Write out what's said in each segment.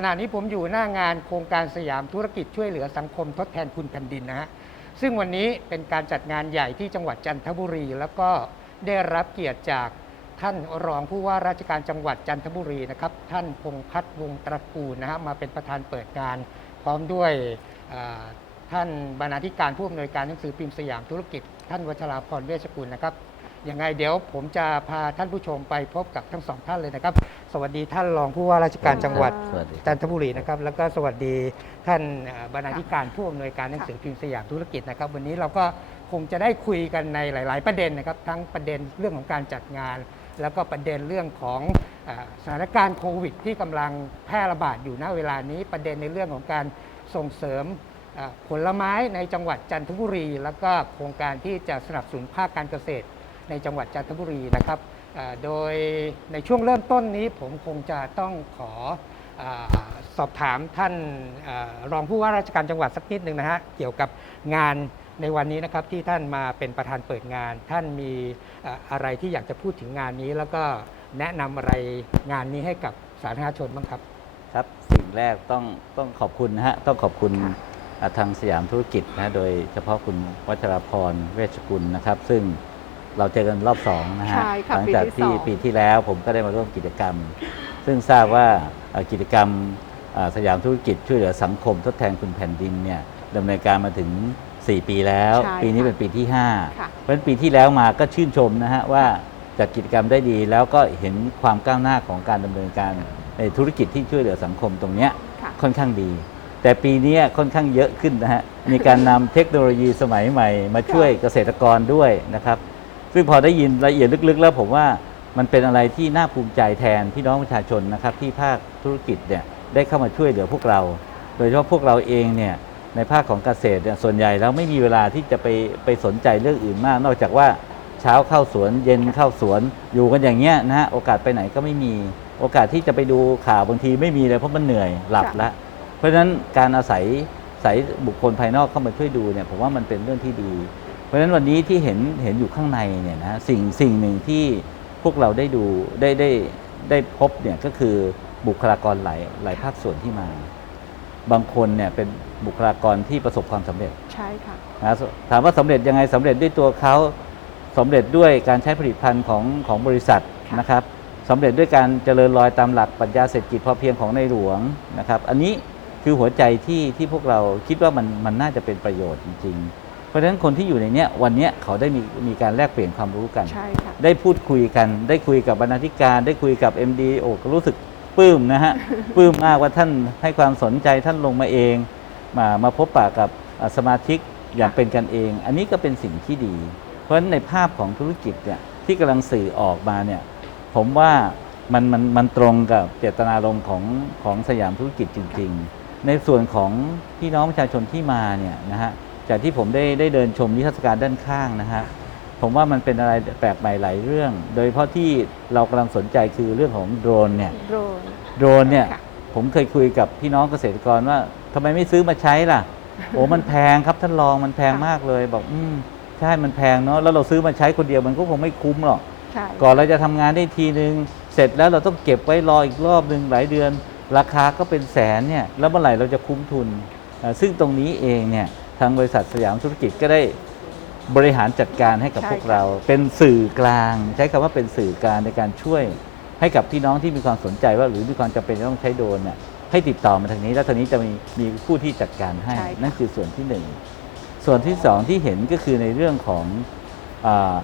ขณะนี้ผมอยู่หน้างานโครงการสยามธุรกิจช่วยเหลือสังคมทดแทนคุณแผ่นดินนะฮะซึ่งวันนี้เป็นการจัดงานใหญ่ที่จังหวัดจันทบุรี แล้วก็ได้รับเกียรติจากท่านรองผู้ว่าราชการจังหวัดจันทบุรีนะครับ ท่านพงพัฒน์วงศ์ตระกูลนะฮะมาเป็นประธานเปิดงาน พร้อมด้วยท่านบรรณาธิการผู้อำนวยการหนังสือพิมพ์สยามธุรกิจ ท่านวัชราพรเวชกุลนะครับยังไงเดี๋ยวผมจะพาท่านผู้ชมไปพบกับทั้งสองท่านเลยนะครับ สวัสดีท่านรองผู้ว่าราชการจังหวัดสวัสดีครับจันทบุรีนะครับ แล้วก็สวัสดีท่านเอ่อบรรณาธิการผู้อำนวยการหนังสือพิมพ์สยามธุรกิจนะครับ วันนี้เราก็คงจะได้คุยกันในหลาย ๆ ประเด็นนะครับ ทั้งประเด็นเรื่องของการจัดงาน แล้วก็ประเด็นเรื่องของเออสถานการณ์โควิด ที่กำลังแพร่ระบาดอยู่ณเวลานี้ประเด็นในเรื่องของการส่งเสริมเอ่อผลไม้ในจังหวัดจันทบุรี แล้วก็โครงการที่จะสนับสนุนภาคการเกษตรในจังหวัดจันทบุรีนะครับเอ่อ โดยในช่วงเริ่มต้นนี้ผมคงจะต้องขออสอบถามท่านอรองผู้ว่าราชการจังหวัดสักนิดหนึ่งนะฮะเกี่ยวกับงานในวันนี้นะครับที่ท่านมาเป็นประธานเปิดงาน ท่านมีเอ่อะไรที่อยากจะพูดถึงงานนี้ แล้วก็แนะนำอะไรงานนี้ให้กับสาธารณชนบ้างครับ ครับสิ่งแรกต้องต้องขอบคุณนะฮะต้องขอบคุณทางสยามธุรกิจนะโดยเฉพาะคุณวัชรพรเวชกุลนะครับ ซึ่ง เราเจอกันรอบสองนะฮะใช่ค่ะหลัจากปีที่ที่สอง ปีที่แล้วผมก็ได้มาร่วมกิจกรรม ซึ่งทราบว่าเอ่อกิจกรรมอ่าสยามธุรกิจช่วยเหลือสังคมทดแทนคุณแผ่นดินเนี่ยดำเนินการมาถึง 4 ปีแล้ว ใช่ปีนี้ค่ะเป็นปีที่5ค่ะเพราะฉะนั้นปีที่แล้วมาก็ชื่นชมนะฮะว่าจัดกิจกรรมได้ดี แล้วก็เห็นความก้าวหน้าของการดำเนินการในธุรกิจที่ช่วยเหลือสังคมตรงเนี้ย ค่ะ ค่อนข้างดี แต่ปีนี้ค่อนข้างเยอะขึ้นนะฮะ มีการนำเทคโนโลยีสมัยใหม่ มาช่วยเกษตรกรด้วยนะครับ ซึ่งพอได้ยินรายละเอียดลึกๆ แล้วผมว่ามันเป็นอะไรที่น่าภูมิใจแทนพี่น้องประชาชนนะครับที่ภาคธุรกิจเนี่ยได้เข้ามาช่วยเหลือพวกเรา โดยเฉพาะพวกเราเองเนี่ยในภาคของเกษตรเนี่ยส่วนใหญ่แล้วไม่มีเวลาที่จะไปไปสนใจเรื่องอื่นมาก นอกจากว่าเช้าเข้าสวนเย็นเข้าสวนอยู่กันอย่างเงี้ยนะฮะโอกาสไปไหนก็ไม่มีโอกาสที่จะไปดูข่าวบางทีไม่มีเลยเพราะมันเหนื่อยหลับละเพราะฉะนั้นการอาศัยใส่บุคคลภายนอกเข้ามาช่วยดูเนี่ยผมว่ามันเป็นเรื่องที่ดี เพราะฉะนั้นวันนี้ที่เห็นเห็นอยู่ข้างในเนี่ยนะสิ่งสิ่งหนึ่งที่พวกเราได้ดูได้ได้ได้พบเนี่ยก็คือบุคลากรหลายหลายภาคส่วนที่มา บางคนเนี่ยเป็นบุคลากรที่ประสบความสำเร็จใช่ค่ะนะถามว่าสำเร็จยังไงสำเร็จด้วยตัวเขาสำเร็จด้วยการใช้ผลิตภัณฑ์ของของบริษัทค่ะนะครับสำเร็จด้วยการเจริญรอยตามหลักปรัชญาเศรษฐกิจพอเพียงของในหลวงนะครับ อันนี้คือหัวใจที่ที่พวกเราคิดว่ามันมันน่าจะเป็นประโยชน์จริง ๆ เพราะฉะนั้นคนที่อยู่ในเนี้ยวันเนี้ยเขาได้มีมีการแลกเปลี่ยนความรู้กัน ใช่ค่ะ ได้พูดคุยกัน ได้คุยกับบรรณาธิการ ได้คุยกับ MD โอ้ก็รู้สึกปลื้มนะฮะ ปลื้มมากว่าท่านให้ความสนใจท่านลงมาเอง มามาพบปะกับอ่าสมาชิกอย่างเป็นกันเอง อันนี้ก็เป็นสิ่งที่ดี เพราะฉะนั้นในภาพของธุรกิจเนี่ยที่กำลังสื่อออกมาเนี่ยผมว่ามันมันมันตรงกับเจตนารมณ์ของของสยามธุรกิจจริง ๆ ในส่วนของพี่น้องประชาชนที่มาเนี่ยนะฮะ จากที่ผมได้ได้เดินชมนิทรรศการด้านข้างนะฮะผมว่ามันเป็นอะไรแปลกใหม่หลายเรื่อง โดยเฉพาะที่เรากำลังสนใจคือเรื่องของโดรนเนี่ยโดรนโดรนเนี่ยค่ะ ผมเคยคุยกับพี่น้องเกษตรกรว่าทำไมไม่ซื้อมาใช้ล่ะ โอ้มันแพงครับท่านรองมันแพงมากเลยบอกอืมใช่มันแพงเนาะแล้วเราซื้อมาใช้คนเดียวมันก็คงไม่คุ้มหรอก ใช่ก่อนเราจะทำงานได้ทีนึง เสร็จแล้วเราต้องเก็บไว้รออีกรอบหนึ่งหลายเดือน ราคาก็เป็นแสนเนี่ยแล้วเมื่อไหร่เราจะคุ้มทุนเอ่อซึ่งตรงนี้เองเนี่ย ทางบริษัทสยามธุรกิจก็ได้บริหารจัดการให้กับใช่พวกค่ะเรา เป็นสื่อกลาง ใช้คำว่าเป็นสื่อกลางในการช่วย ให้กับพี่น้องที่มีความสนใจว่าหรือมีความจำเป็นจะต้องใช้โดรนเนี่ยให้ติดต่อมาทางนี้ แล้วทางนี้จะมีมีผู้ที่จัดการให้ใช่ค่ะนั่นคือส่วนที่หนึ่งส่วนที่สองที่เห็นก็คือในเรื่องของอา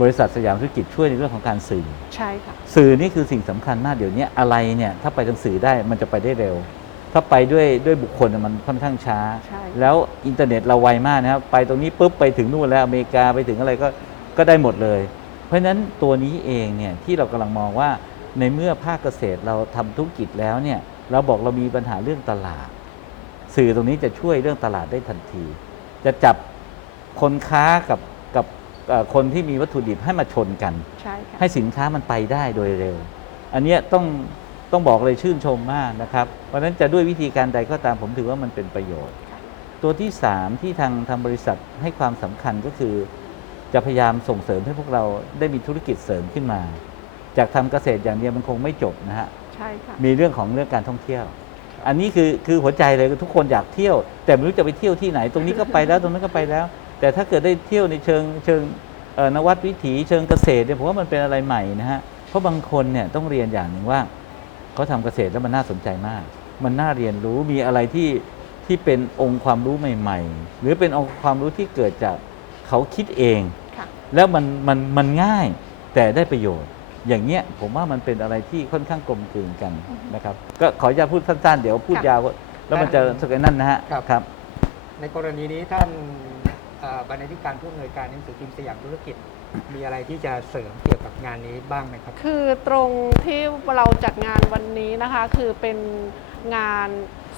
บริษัทสยามธุรกิจช่วยในเรื่องของการสื่อ ใช่ค่ะ สื่อนี่คือสิ่งสำคัญมากเดี๋ยวนี้อะไรเนี่ยถ้าไปทางสื่อได้มันจะไปได้เร็ว ถ้าไปด้วยด้วยบุคคลน่ะมันค่อนข้างช้า ใช่ แล้วอินเทอร์เน็ตเราไวมากนะครับ ไปตรงนี้ปุ๊บไปถึงนู่นแล้วอเมริกาไปถึงอะไรก็ก็ได้หมดเลย เพราะฉะนั้นตัวนี้เองเนี่ยที่เรากำลังมองว่าในเมื่อภาคเกษตรเราทำธุรกิจแล้วเนี่ยเราบอกเรามีปัญหาเรื่องตลาด สื่อตรงนี้จะช่วยเรื่องตลาดได้ทันที จะจับคนค้ากับกับเอ่อคนที่มีวัตถุดิบให้มาชนกัน ใช่ค่ะ ให้สินค้ามันไปได้โดยเร็ว อันเนี้ยต้อง ต้องบอกเลยชื่นชมมากนะครับ เพราะฉะนั้นจะด้วยวิธีการใดก็ตามผมถือว่ามันเป็นประโยชน์ ตัวที่ 3 ที่ทางทางบริษัทให้ความสำคัญก็คือ จะพยายามส่งเสริมให้พวกเราได้มีธุรกิจเสริมขึ้นมา จากทำเกษตรอย่างเดียวมันคงไม่จบนะฮะใช่ค่ะมีเรื่องของเรื่องการท่องเที่ยว อันนี้คือคือหัวใจเลยทุกคนอยากเที่ยว แต่ไม่รู้จะไปเที่ยวที่ไหน ตรงนี้ก็ไปแล้วตรงนั้นก็ไปแล้ว แต่ถ้าเกิดได้เที่ยวในเชิงเชิงเอ่อนวัดวิถีเชิงเกษตรเนี่ยผมว่ามันเป็นอะไรใหม่นะฮะเพราะบางคนเนี่ยต้องเรียนอย่างหนึ่งว่า เขาทำเกษตรแล้วมันน่าสนใจมาก มันน่าเรียนรู้มีอะไรที่ที่เป็นองค์ความรู้ใหม่ ๆ หรือเป็นองค์ความรู้ที่เกิดจากเขาคิดเองค่ะแล้วมันมันมันง่ายแต่ได้ประโยชน์ อย่างเงี้ยผมว่ามันเป็นอะไรที่ค่อนข้างกลมกลืนกันอือฮึนะครับ ก็ขออนุญาตพูดสั้น ๆ เดี๋ยวพูดค่ะยาว แล้วมันจะสกนั่นนะฮะครับ ครับ ในกรณีนี้ท่านเอ่อบรรณาธิการผู้อำนวยการหนังสือพิมพ์สยามธุรกิจ มีอะไรที่จะเสริมเกี่ยวกับงานนี้บ้างไหมครับ คือตรงที่เราจัดงานวันนี้นะคะ คือเป็นงาน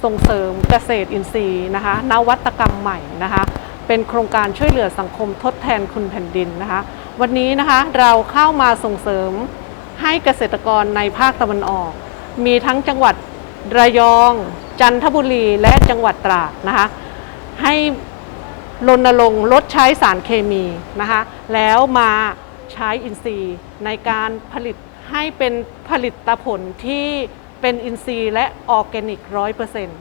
ส่งเสริมเกษตรอินทรีย์นะคะนวัตกรรมใหม่นะคะ เป็นโครงการช่วยเหลือสังคมทดแทนคุณแผ่นดินนะคะ วันนี้นะคะเราเข้ามาส่งเสริมให้เกษตรกรในภาคตะวันออก มีทั้งจังหวัดระยอง จันทบุรีและจังหวัดตราดนะคะ ให้รณรงค์ลดใช้สารเคมีนะคะ แล้วมาใช้อินทรีย์ในการผลิตให้เป็นผลิตผลที่เป็นอินทรีย์และออร์แกนิกร้อยเปอร์เซ็นต์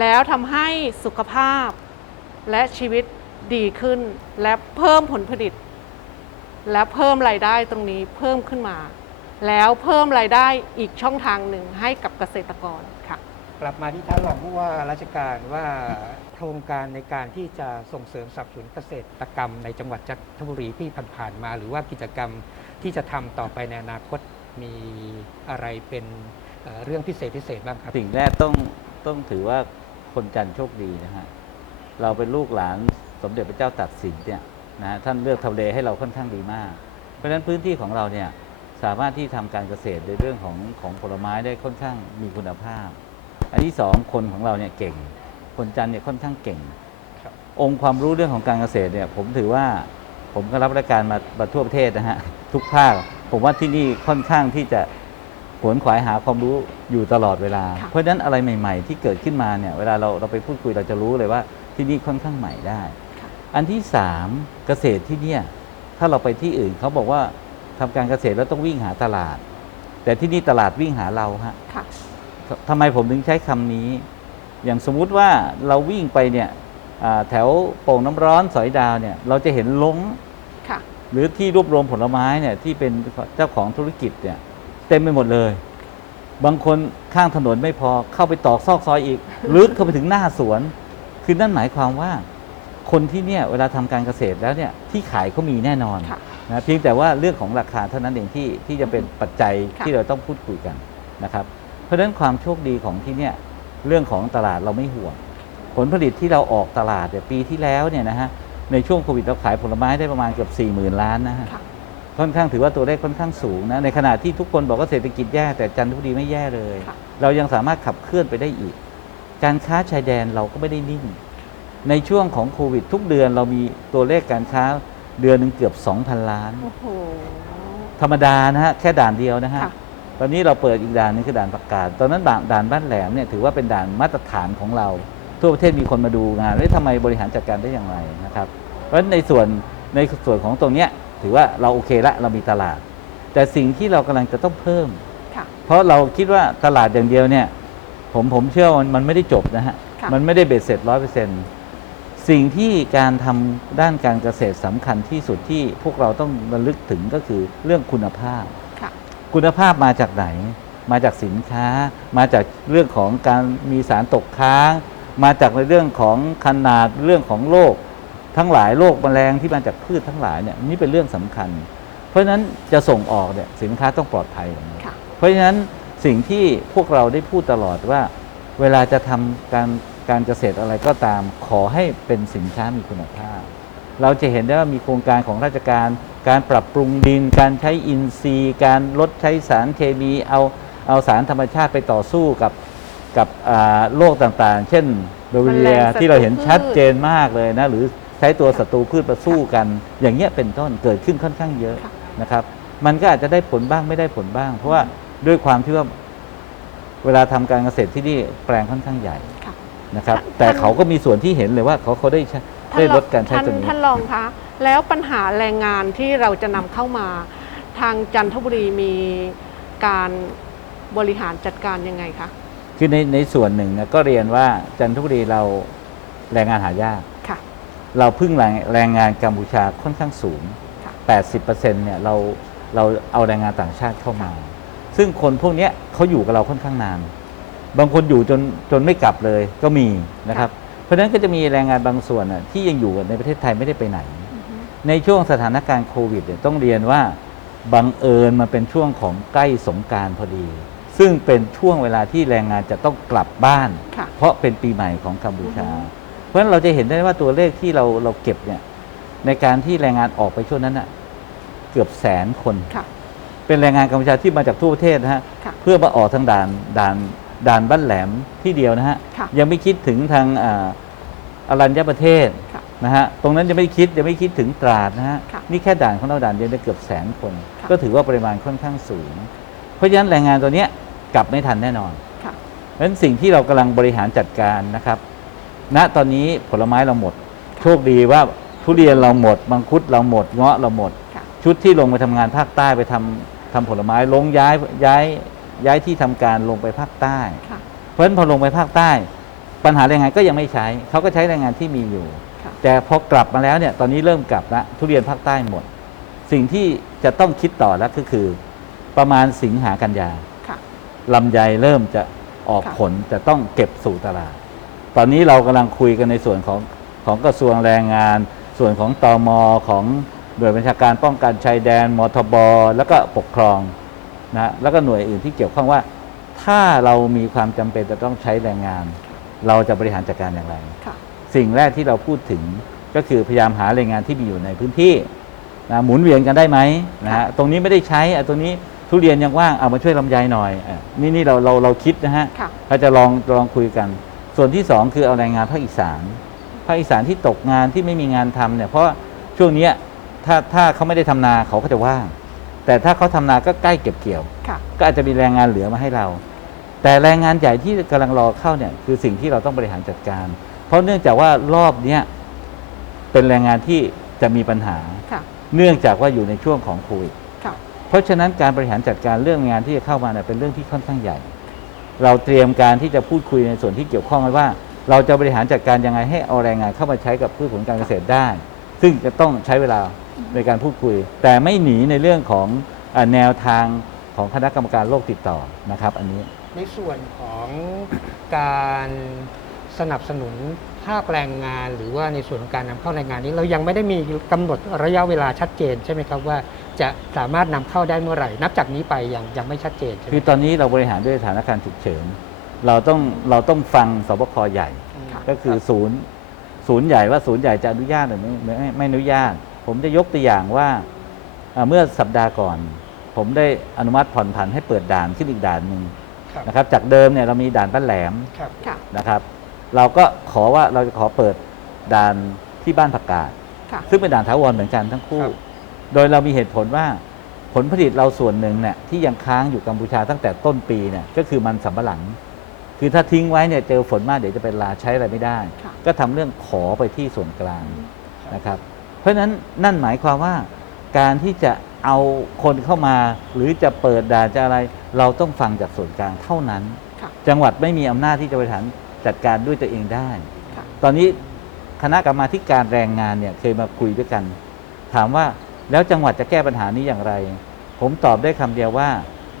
แล้วทำให้สุขภาพและชีวิตดีขึ้น และเพิ่มผลผลิต และเพิ่มรายได้ตรงนี้เพิ่มขึ้นมา แล้วเพิ่มรายได้อีกช่องทางหนึ่งให้กับเกษตรกรค่ะ กลับมาที่ท่านรองผู้ว่าราชการว่าโครงการในการที่จะส่งเสริมสนับสนุนเกษตรกรรม ในจังหวัดจันทบุรีที่ผ่านๆมา หรือว่ากิจกรรมที่จะทำต่อไปในอนาคตมีอะไรเป็นเเรื่องพิเศษพิเศษบ้างครับสิ่งแรกต้องต้องถือว่าคนจันทร์โชคดีนะฮะเราเป็นลูกหลานสมเด็จพระเจ้าตากสินเนี่ยนะฮะท่านเลือกทำเลให้เราค่อนข้างดีมาก เพราะฉะนั้นพื้นที่ของเราเนี่ยสามารถที่ทำการเกษตรในเรื่องของของผลไม้ได้ค่อนข้างมีคุณภาพ อันที่สองคนของเราเนี่ยเก่ง คนจันทร์เนี่ยค่อนข้างเก่งครับองค์ความรู้เรื่องของการเกษตรเนี่ยผมถือว่าผมก็รับราชการมามาทั่วประเทศนะฮะทุกภาค ผมว่าที่นี่ค่อนข้างที่จะขวนขวายหาความรู้อยู่ตลอดเวลาค่ะเพราะฉะนั้นอะไรใหม่ ๆ ที่เกิดขึ้นมาเนี่ยเวลาเราเราไปพูดคุยเราจะรู้เลยว่าที่นี่ค่อนข้างใหม่ได้ค่ะอันที่สามเกษตรที่เนี่ยถ้าเราไปที่อื่นเขาบอกว่าทำการเกษตรแล้วต้องวิ่งหาตลาด แต่ที่นี่ตลาดวิ่งหาเราฮะค่ะ ททำไมผมถึงใช้คำนี้ อย่างสมมุติว่าเราวิ่งไปเนี่ยอ่าแถวโป่งน้ำร้อนสอยดาวเนี่ยเราจะเห็นลงค่ะหรือที่รวบรวมผลไม้เนี่ยที่เป็นเจ้าของธุรกิจเนี่ยเต็มไปหมดเลย บางคนข้างถนนไม่พอเข้าไปตอกซอกซอยอีกลึกเข้าไปถึงหน้าสวน คือนั่นหมายความว่า คนที่เนี่ยเวลาทำการเกษตรแล้วเนี่ยที่ขายเขามีแน่นอนค่ะนะเพียงแต่ว่าเรื่องของราคาเท่านั้นเองที่ที่จะเป็นปัจจัยค่ะที่เราต้องพูดคุยกันนะครับ เพราะฉะนั้นความโชคดีของที่เนี่ยเรื่องของตลาดเราไม่ห่วง ผลผลิตที่เราออกตลาดเนี่ยปีที่แล้วเนี่ยนะฮะในช่วงโควิดเราขายผลไม้ได้ประมาณเกือบ4 0,000ล้านนะฮะค่ะค่อนข้างถือว่าตัวเลขค่อนข้างสูงนะในขณะที่ทุกคนบอกว่าเศรษฐกิจแย่แต่จันทบุรีไม่แย่เลยค่ะเรายังสามารถขับเคลื่อนไปได้อีก การค้าชายแดนเราก็ไม่ได้นิ่ง ในช่วงของโควิด ทุกเดือนเรามีตัวเลขการค้าเดือนหนึ่งเกือบ 2,000 ล้านโอ้โหธรรมดานะฮะแค่ด่านเดียวนะฮะค่ะ ตอนนี้เราเปิดอีกด่านหนึงคือด่านประกาศ ตอนนั้นด่านด่านบ้านแหลมเนี่ยถือว่าเป็นด่านมาตรฐานของเรา ทั่วประเทศมีคนมาดูงานแล้วทำไมบริหารจัดการได้อย่างไรนะครับ เพราะฉะนั้นในส่วนในส่วนของตรงเนี้ยถือว่าเราโอเคละเรามีตลาด แต่สิ่งที่เรากำลังจะต้องเพิ่มค่ะเพราะเราคิดว่าตลาดอย่างเดียวเนี่ยผมผมเชื่อว่ามันมันไม่ได้จบนะฮะค่ะมันไม่ได้เบ็ดเสร็จร้อยเปอร์เซ็นต์สิ่งที่การทำด้านการเกษตรสำคัญที่สุดที่พวกเราต้องระลึกถึงก็คือเรื่องคุณภาพ ค่ะคุณภาพมาจากไหน มาจากสินค้า มาจากเรื่องของการมีสารตกค้าง มาจากในเรื่องของขนาดเรื่องของโรคทั้งหลายโรคแมลงที่มาจากพืชทั้งหลายเนี่ยนี่เป็นเรื่องสำคัญ เพราะฉะนั้นจะส่งออกเนี่ยสินค้าต้องปลอดภัยอย่างนี้ค่ะเพราะฉะนั้นสิ่งที่พวกเราได้พูดตลอดว่า เวลาจะทำการการเกษตรอะไรก็ตาม ขอให้เป็นสินค้ามีคุณภาพ เราจะเห็นได้ว่ามีโครงการของราชการ การปรับปรุงดิน การใช้อินทรีย์ การลดใช้สารเคมีเอาเอาสารธรรมชาติไปต่อสู้กับกับอ่าโรคต่างๆ เช่นโดเรียแมลงศัตรูที่เราเห็นชัดพืชเจนมากเลยนะ หรือใช้ตัวศัตรูพืชมาสู้กัน อย่างเงี้ยเป็นต้นเกิดขึ้นค่อนข้างเยอะค่ะนะครับ มันก็อาจจะได้ผลบ้างไม่ได้ผลบ้าง เพราะว่าด้วยความที่ว่าเวลาทำการเกษตรที่นี่แปลงค่อนข้างใหญ่ค่ะนะครับท่านแต่เขาก็มีส่วนที่เห็นเลยว่าเขาเขาได้ใช้ได้ลดการใช้ท่านตัวนี้ท่านรองคะ แล้วปัญหาแรงงานที่เราจะนำเข้ามา ทางจันทบุรีมีการบริหารจัดการยังไงคะคือในในส่วนหนึ่งเนะก็เรียนว่าจันทบุรีเราแรงงานหายากค่ะ เราพึ่งแรงแรงงานกัมพูชาค่อนข้างสูงค่ะ80%เนี่ยเราเราเอาแรงงานต่างชาติเข้ามา ซึ่งคนพวกเนี้ยเขาอยู่กับเราค่อนข้างนาน บางคนอยู่จนจนไม่กลับเลยก็มีนะครับ เพราะฉะนั้นก็จะมีแรงงานบางส่วนน่ะที่ยังอยู่ในประเทศไทยไม่ได้ไปไหน ในช่วงสถานการณ์โควิดเนี่ยต้องเรียนว่าบังเอิญมันเป็นช่วงของใกล้สงกรารพอดี ซึ่งเป็นช่วงเวลาที่แรงงานจะต้องกลับบ้าน ค่ะเพราะเป็นปีใหม่ของกัมพูชา เพราะฉะนั้นเราจะเห็นได้ว่าตัวเลขที่เราเราเก็บเนี่ยในการที่แรงงานออกไปช่วงนั้นน่ะเกือบแสนคน ค่ะเป็นแรงงานกัมพูชาที่มาจากทั่วประเทศนะฮะค่ะเพื่อมาออกทางด่านด่านด่านบ้านแหลมที่เดียวนะฮะค่ะยังไม่คิดถึงทางอ่าอรัญญประเทศ ค่ะ นะฮะตรงนั้นยังไม่คิดยังไม่คิดถึงตราดนะฮะค่ะนี่แค่ด่านของเราด่านเดียวเนี่ยเกือบแสนคน ค่ะ ก็ถือว่าปริมาณค่อนข้างสูง เพราะฉะนั้นแรงงานตัวเนี้ยกลับไม่ทันแน่นอน ค่ะ เพราะฉะนั้นสิ่งที่เรากำลังบริหารจัดการนะครับ ณ ตอนนี้ผลไม้เราหมด โชคดีว่าทุเรียนเราหมด มังคุดเราหมด เงาะเราหมด ค่ะ ชุดที่ลงไปทำงานภาคใต้ไปทำทำผลไม้ลงย้ายย้ายย้ายที่ทำการลงไปภาคใต้ ค่ะ เพราะฉะนั้นพอลงไปภาคใต้ ปัญหาแรงงานก็ยังไม่ใช้ เขาก็ใช้แรงงานที่มีอยู่ค่ะ แต่พอกลับมาแล้วเนี่ยตอนนี้เริ่มกลับละทุเรียนภาคใต้หมด สิ่งที่จะต้องคิดต่อแล้วก็คือ ประมาณสิงหากันยาค่ะลำไยเริ่มจะออกค่ะผลจะต้องเก็บสู่ตลาด ตอนนี้เรากำลังคุยกันในส่วนของของกระทรวงแรงงาน ส่วนของตอมของหน่วยบัญชาการป้องกันชายแดนมทบ แล้วก็ปกครองนะฮะแล้วก็หน่วยอื่นที่เกี่ยวข้องว่า ถ้าเรามีความจำเป็นจะต้องใช้แรงงาน เราจะบริหารจัดการอย่างไรค่ะ สิ่งแรกที่เราพูดถึงก็คือพยายามหาแรงงานที่มีอยู่ในพื้นที่นะหมุนเวียนกันได้ไหมนะฮะตรงนี้ไม่ได้ใช้อะตรงนี้ทุเรียนยังว่างเอามาช่วยลำไยหน่อยอะนี่นี่เราเราเราคิดนะฮะค่ะ เราจะลองลองคุยกัน ส่วนที่สองคือเอาแรงงานภาคอีสานภาคอีสานที่ตกงานที่ไม่มีงานทำเนี่ยเพราะช่วงเนี้ยถ้าถ้าเขาไม่ได้ทำนาเขาก็จะว่าง แต่ถ้าเขาทำนาก็ใกล้เก็บเกี่ยว ค่ะ ก็อาจจะมีแรงงานเหลือมาให้เรา แต่แรงงานใหญ่ที่กำลังรอเข้าเนี่ยคือสิ่งที่เราต้องบริหารจัดการเพ ราะเนื่องจากว่ารอบเนี้ยเป็นแรงงานที่จะมีปัญหา ค่ะ เนื่องจากว่าอยู่ในช่วงของโควิด ค่ะ เพราะฉะนั้นการบริหารจัดการเรื่องงานที่จะเข้ามาเนี่ยเป็นเรื่องที่ค่อนข้างใหญ่ เราเตรียมการที่จะพูดคุยในส่วนที่เกี่ยวข้องไว้ว่า เราจะบริหารจัดการยังไงให้เอาแรงงานเข้ามาใช้กับพืชผลการเกษตรได้ ซึ่งจะต้องใช้เวลาในการพูดคุย แต่ไม่หนีในเรื่องของเอ่อแนวทางของคณะกรรมการโรคติดต่อนะครับ อันนี้ ในส่วนของการ สนับสนุนภาคแรงงาน หรือว่าในส่วนของการนำเข้าแรงงานนี้ เรายังไม่ได้มีกำหนดระยะเวลาชัดเจนใช่ไหมครับว่าจะสามารถนำเข้าได้เมื่อไหร่ นับจากนี้ไปยังยังไม่ชัดเจนใช่ไหมคือตอนนี้เราบริหารด้วยสถานการณ์ฉุกเฉินเราต้องเราต้องฟังสบคใหญ่ค่ะก็คือศูนย์ศูนย์ใหญ่ว่าศูนย์ใหญ่จะอนุญาตหรือไม่ไม่ไม่ไม่อนุญาต ผมจะยกตัวอย่างว่าเอ่อเมื่อสัปดาห์ก่อน ผมได้อนุมัติผ่อนผันให้เปิดด่านขึ้นอีกด่านหนึ่งครับนะครับจากเดิมเนี่ยเรามีด่านบ้านแหลมครับค่ะนะครับ เราก็ขอว่าเราจะขอเปิดด่านที่บ้านผักกาดค่ะ ซึ่งเป็นด่านถาวรเหมือนกันทั้งคู่ ครับ โดยเรามีเหตุผลว่าผลผลิตเราส่วนหนึ่งเนี่ยที่ยังค้างอยู่กัมพูชาตั้งแต่ต้นปีเนี่ยก็คือมันสำปะหลัง คือถ้าทิ้งไว้เนี่ยเจอฝนมากเดี๋ยวจะเป็นลาใช้อะไรไม่ได้ ค่ะ ก็ทำเรื่องขอไปที่ส่วนกลาง นะครับเพราะฉะนั้นนั่นหมายความว่าการที่จะเอาคนเข้ามา หรือจะเปิดด่านจะอะไร เราต้องฟังจากส่วนกลางเท่านั้น ค่ะ จังหวัดไม่มีอำนาจที่จะบริหาร จัดการด้วยตัวเองได้ค่ะตอนนี้คณะกรรมาธิการแรงงานเนี่ยเคยมาคุยด้วยกัน ถามว่าแล้วจังหวัดจะแก้ปัญหานี้อย่างไร ผมตอบได้คำเดียวว่า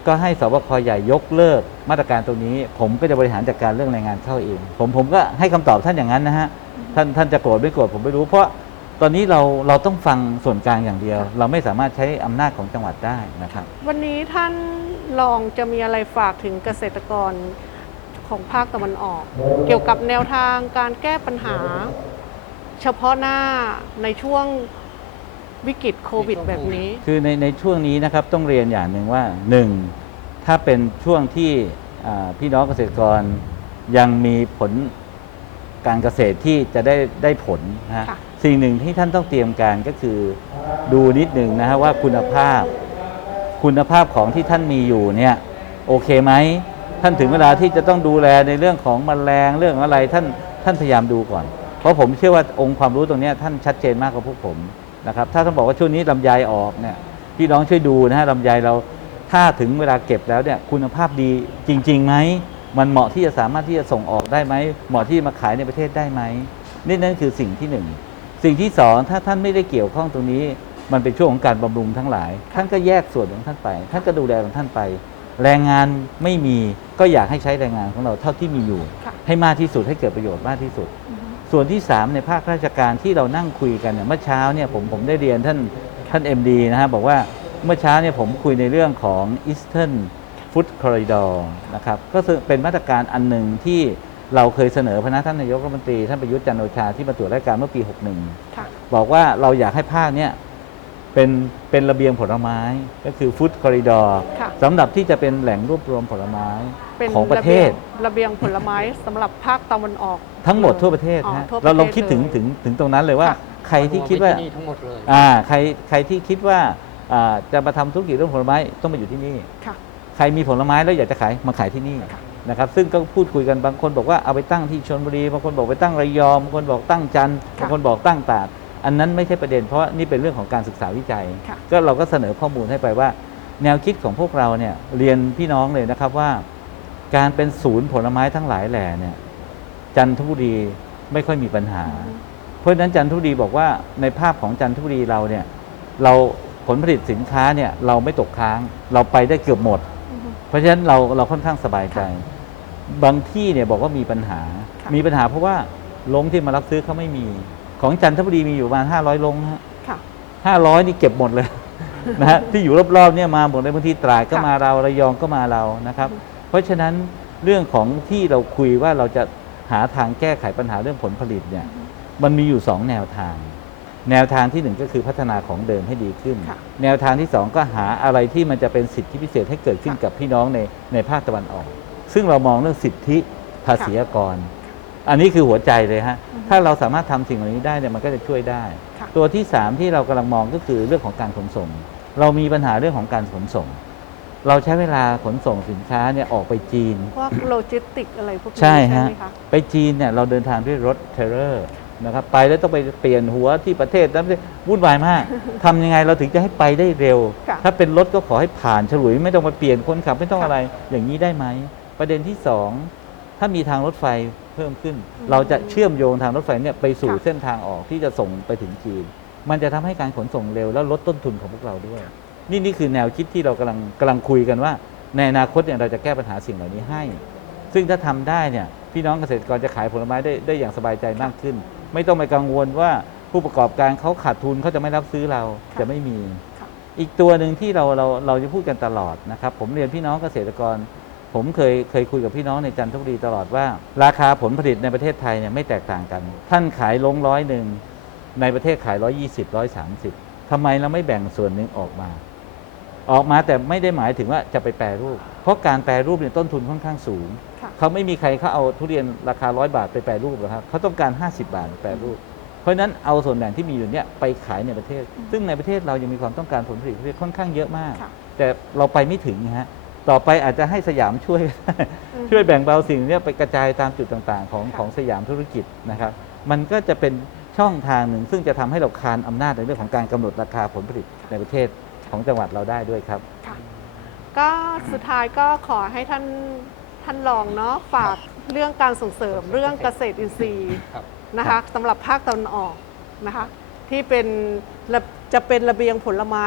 ก็ให้สบคใหญ่ยกเลิกมาตรการตรงนี้ ผมก็จะบริหารจัดการเรื่องแรงงานเข้าเอง ผมผมก็ให้คำตอบท่านอย่างนั้นนะฮะท่านท่านจะโกรธไม่โกรธผมไม่รู้เพราะตอนนี้เราเราต้องฟังส่วนกลางอย่างเดียว เราไม่สามารถใช้อำนาจของจังหวัดได้นะครับ วันนี้ท่านรองจะมีอะไรฝากถึงเกษตรกร ของภาคตะวันออก เกี่ยวกับแนวทางการแก้ปัญหา เฉพาะหน้าในช่วงวิกฤตโควิดแบบนี้ คือในในช่วงนี้นะครับต้องเรียนอย่างหนึ่งว่าหนึ่งถ้าเป็นช่วงที่อ่าพี่น้องเกษตรกรยังมีผลการเกษตรที่จะได้ได้ผลนะฮะค่ะสิ่งหนึ่งที่ท่านต้องเตรียมการก็คือดูนิดหนึ่งนะฮะว่าคุณภาพ คุณภาพของที่ท่านมีอยู่เนี่ยโอเคไหม ท่านถึงเวลาที่จะต้องดูแลในเรื่องของแมลงเรื่องอะไรท่านท่านพยายามดูก่อน เพราะผมเชื่อว่าองค์ความรู้ตรงนี้ท่านชัดเจนมากกว่าพวกผมนะครับถ้าท่านบอกว่าช่วงนี้ลำไยออกเนี่ยพี่น้องช่วยดูนะฮะลำไยเราถ้าถึงเวลาเก็บแล้วเนี่ยคุณภาพดีจริงๆไหมมันเหมาะที่จะสามารถที่จะส่งออกได้ไหมเหมาะที่มาขายในประเทศได้ไหมนี่นั่นคือสิ่งที่หนึ่งสิ่งที่สองถ้าท่านไม่ได้เกี่ยวข้องตรงนี้ มันเป็นช่วงของการบำรุงทั้งหลาย ท่านก็แยกส่วนของท่านไป ท่านก็ดูแลของท่านไป แรงงานไม่มีก็อยากให้ใช้แรงงานของเราเท่าที่มีอยู่ค่ะให้มากที่สุดให้เกิดประโยชน์มากที่สุด ส่วนที่ 3 ในภาคราชการที่เรานั่งคุยกันเนี่ยเมื่อเช้าเนี่ยผมผมได้เรียนท่านท่าน MD นะฮะบอกว่าเมื่อเช้าเนี่ยผมคุยในเรื่องของ Eastern Food Corridor นะครับก็คือเป็นมาตรการอันหนึ่งที่เราเคยเสนอพนักท่านนายกรัฐมนตรีท่านประยุทธ์จันทร์โอชาที่มาตรวจราชการเมื่อปี 61ค่ะบอกว่าเราอยากให้ภาคเนี่ย เป็นเป็นระเบียงผลไม้ก็คือ Food Corridor ค่ะ สำหรับที่จะเป็นแหล่งรวบรวมผลไม้เป็นของประเทศ ระเบียงระเบียงผลไม้สำหรับภาคตะวันออก ทั้งหมดทั่วประเทศอ๋อฮะทั่วประเราลองเทศคิดถึงเลยถึงถึงตรงนั้นเลยว่า ค่ะ ใครที่คิดว่า รมไที่นี่ทั้งหมดเลย อ่าใครใครที่คิดว่าอ่าจะมาทำธุรกิจเรื่องผลไม้ต้องมาอยู่ที่นี่ ค่ะ ใครมีผลไม้แล้วอยากจะขายมาขายที่นี่ค่ะ นะครับ ซึ่งก็พูดคุยกันบางคนบอกว่าเอาไปตั้งที่ชนบุรีบางคนบอกไปตั้งระยองบางคนบอกตั้งจันทร์ค่ะบางคนบอกตั้งตราด อันนั้นไม่ใช่ประเด็นเพราะว่านี่เป็นเรื่องของการศึกษาวิจัยค่ะก็เราก็เสนอข้อมูลให้ไปว่า แนวคิดของพวกเราเนี่ยเรียนพี่น้องเลยนะครับว่า การเป็นศูนย์ผลไม้ทั้งหลายแหล่เนี่ยจันทบุรีไม่ค่อยมีปัญหา เพราะฉะนั้นจันทบุรีบอกว่าในภาพของจันทบุรีเราเนี่ยเราผลผลิตสินค้าเนี่ยเราไม่ตกค้างเราไปได้เกือบหมดอือฮึเพราะฉะนั้นเราเราค่อนข้างสบายใจ บางที่เนี่ยบอกว่ามีปัญหาค่ะมีปัญหาเพราะว่าลงที่มารับซื้อเขาไม่มี ของจันทบุรีมีอยู่ประมาณ500ลงนะฮะค่ะ ห้าร้อยนี่เก็บหมดเลย นะฮะที่อยู่รอบๆเนี่ยมาหมดเลยบางทีตราดก็ค่ะ มาเราระยองก็มาเรานะครับ เพราะฉะนั้นเรื่องของที่เราคุยว่าเราจะหาทางแก้ไขปัญหาเรื่องผลผลิตเนี่ยมันมีอยู่สองแนวทาง แนวทางที่หนึ่งก็คือพัฒนาของเดิมให้ดีขึ้น ค่ะแนวทางที่สองก็หาอะไรที่มันจะเป็นสิทธิพิเศษให้เกิดขึ้นกับพี่น้องในในภาคตะวันออก ซึ่งเรามองเรื่องสิทธิภาษีอากร อันนี้คือหัวใจเลยฮะอือฮึถ้าเราสามารถทำสิ่งเหล่านี้ได้เนี่ยมันก็จะช่วยได้ค่ะตัวที่ 3 ที่เรากำลังมองก็คือเรื่องของการขนส่ง เรามีปัญหาเรื่องของการขนส่ง เราใช้เวลาขนส่งสินค้าเนี่ยออกไปจีน พวกโลจิสติกอะไรพวกนี้ใช่ฮะไหมคะ ไปจีนเนี่ยเราเดินทางด้วยรถเทเลอร์นะครับไปแล้วต้องไปเปลี่ยนหัวที่ประเทศนั้นวุ่นวายมากทำยังไงเราถึงจะให้ไปได้เร็วค่ะถ้าเป็นรถก็ขอให้ผ่านฉลุยไม่ต้องมาเปลี่ยนคนขับไม่ต้องค่ะอะไรอย่างนี้ได้ไหม ประเด็นที่สอง ถ้ามีทางรถไฟเพิ่มขึ้นอืมเราจะเชื่อมโยงทางรถไฟเนี่ยไปสู่ค่ะเส้นทางออกที่จะส่งไปถึงจีน มันจะทำให้การขนส่งเร็ว แล้วลดต้นทุนของพวกเราด้วย นี่นี่คือแนวคิดที่เรากำลังกำลังคุยกันว่า ในอนาคตเนี่ยเราจะแก้ปัญหาสิ่งเหล่านี้ให้ ซึ่งถ้าทำได้เนี่ยพี่น้องเกษตรกรจะขายผลไม้ได้ได้อย่างสบายใจมากขึ้น ไม่ต้องไปกังวลว่าผู้ประกอบการเขาขาดทุนเขาจะไม่รับซื้อเราค่ะจะไม่มีค่ะอีกตัวหนึ่งที่เราเราเราจะพูดกันตลอดนะครับ ผมเรียนพี่น้องเกษตรกร ผมเคยเคยคุยกับพี่น้องในจันทบุรีตลอดว่า ราคาผลผลิตในประเทศไทยเนี่ยไม่แตกต่างกัน ท่านขายลงร้อยหนึ่งในประเทศขายร้อยี่สิบร้อยสามสิบทำไมเราไม่แบ่งส่วนหนึ่งออกมา ออกมาแต่ไม่ได้หมายถึงว่าจะไปแปรรูป เพราะการแปรรูปเนี่ยต้นทุนค่อนข้างสูงค่ะเขาไม่มีใครเขาเอาทุเรียนราคาร้อยบาทไปแปรรูปหรอกครับเขาต้องการ 50 บาทแปรรูป เพราะฉะนั้นเอาส่วนแบ่งที่มีอยู่เนี่ยไปขายในประเทศ ซึ่งในประเทศเรายังมีความต้องการผลผลิตทุเรียนค่อนข้างเยอะมากค่ะแต่เราไปไม่ถึงนะฮะ ต่อไปอาจจะให้สยามช่วยอืมช่วยแบ่งเบาสิ่งเนี้ยไปกระจายตามจุดต่างๆ ของค่ะของสยามธุรกิจนะครับ มันก็จะเป็นช่องทางหนึ่ง ซึ่งจะทำให้เราคานอำนาจในเรื่องของการกำหนดราคาผลผลิตในประเทศของจังหวัดเราได้ด้วยครับค่ะก็สุดท้ายก็ขอให้ท่านท่านรองเนาะฝากเรื่องการส่งเสริมเรื่องเกษตรอินทรีย์ครับนะคะสำหรับภาคตะวันออกนะคะ ที่เป็นระจะเป็นระเบียงผลไม้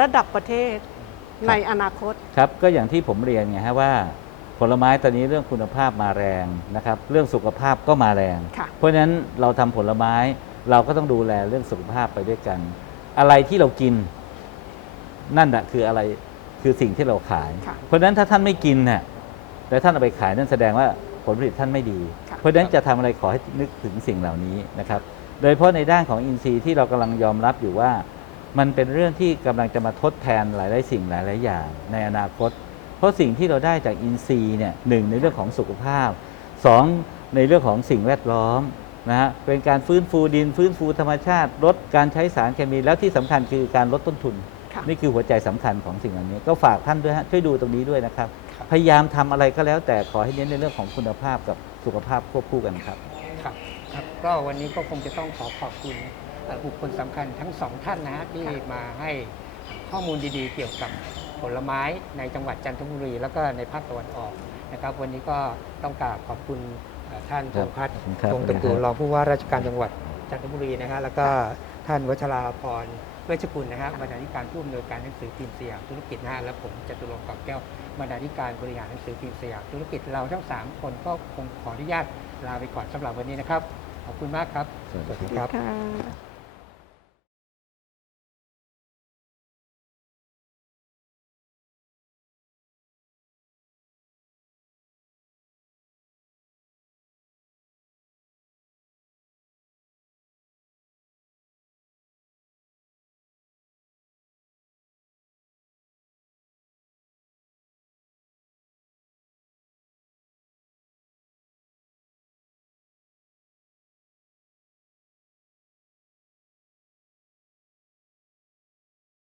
ระดับประเทศ ในอนาคต ครับก็อย่างที่ผมเรียนไงฮะว่า ผลไม้ตอนนี้เรื่องคุณภาพมาแรงนะครับ เรื่องสุขภาพก็มาแรง ค่ะ เพราะฉะนั้นเราทำผลไม้เราก็ต้องดูแลเรื่องสุขภาพไปด้วยกัน อะไรที่เรากิน นั่นแหะคืออะไรคือสิ่งที่เราขาย ค่ะเพราะฉะนั้นถ้าท่านไม่กินเนี่ยแต่ท่านเอาไปขายนั่นแสดงว่าผลผลิตท่านไม่ดี ค่ะ เพราะฉะนั้นจะทำอะไรขอให้นึกถึงสิ่งเหล่านี้นะครับ โดยเฉพาะในด้านของอินทรีย์ที่เรากำลังยอมรับอยู่ว่า มันเป็นเรื่องที่กำลังจะมาทดแทนหลาย ๆ สิ่งหลาย ๆ อย่างในอนาคต เพราะสิ่งที่เราได้จากอินทรีย์เนี่ยหนึ่งในเรื่องของสุขภาพสองในเรื่องของสิ่งแวดล้อมนะฮะเป็นการฟื้นฟูดินฟื้นฟูธรรมชาติ ลดการใช้สารเคมีแล้วที่สำคัญคือการลดต้นทุนค่ะนี่คือหัวใจสำคัญของสิ่งเหล่านี้ก็ฝากท่านด้วยฮะช่วยดูตรงนี้ด้วยนะครับครับพยายามทำอะไรก็แล้วแต่ขอให้เน้นในเรื่องของคุณภาพกับสุขภาพควบคู่กันครับครับครับก็วันนี้ก็คงจะต้องขอขอบคุณเอ่อ บุคคลสำคัญทั้งสองท่านนะฮะที่มาให้ข้อมูลดีๆ เกี่ยวกับผลไม้ในจังหวัดจันทบุรี แล้วก็ในภาคตะวันออกนะครับ วันนี้ก็ต้องกราบขอบคุณเอ่อท่านพครับงษ์พัฒน์ขอบคุณครับวงศ์ตระกูลสวัสดีครับรองผู้ว่าราชการจังหวัดจันทบุรีนะฮะแล้วก็ท่านวัชราพรเวชกุลนะฮะบรรณาธิการผู้อำนวยการหนังสือพิมพ์สยามธุรกิจนะฮะและผมจตุรงค์กอบแก้วบรรณาธิการบริหารหนังสือพิมพ์สยามธุรกิจเราทั้งสามคนก็คงขออนุญาตลาไปก่อนสำหรับวันนี้นะครับขอบคุณมากครับสวัสดีสวัสดีครับค่ะ